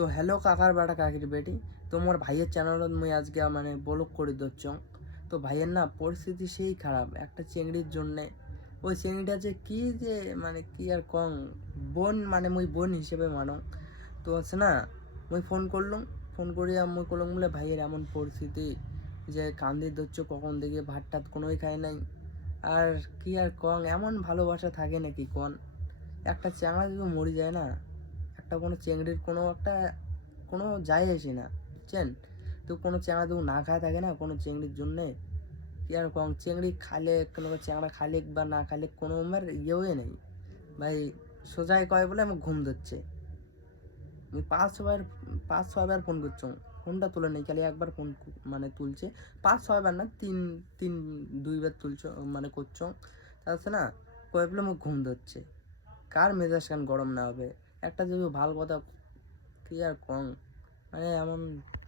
তো হ্যালো কাকার বেটা কাকির বেটি, তো মোর ভাইয়ের চ্যানেলত মুই আজকে মানে ব্লগ করে দিচ্ছ। তো ভাইয়ের না পরিস্থিতি সেই খারাপ একটা চেংড়ির জন্যে। ওই চেংড়িটা যে কি যে মানে কি আর কং, বোন মানে মুই বোন হিসেবে মানো। তো আছে না, মুই ফোন করলুম, ফোন করিয়া মুই করলাম বলে ভাইয়ের এমন পরিস্থিতি যে কান্দি ধরছ, কখন দেখে ভাত টাত কোনোই খায় নাই। আর কি আর কং, এমন ভালোবাসা থাকে নাকি কন? একটা চ্যাংড়া যদি মরে যায় না, একটা কোনো চেংড়ির কোনো যায় আসে না, বুঝছেন? তো কোনো চ্যাংড়া তো না খায় থাকে না কোনো চেংড়ির জন্যে। কি আর কম, চেংড়ি খালে কোনো চ্যাংড়া খালে বা না খালে কোনো আমার ইয়েও নেই ভাই। সোজাই কয় বলে আমার ঘুম ধরছে, আমি 5-6বার ফোন করছো, ফোনটা তুলে নেই, খালি একবার ফোন মানে তুলছে। 5-6বার না, তিন তিন 2বার তুলছো মানে করছো। তাছে না, কয়ে বলে আমার ঘুম ধরছে। কার মেজাজ কান গরম না হবে? একটা যদি ভালো কথা, কি আর কম, মানে এমন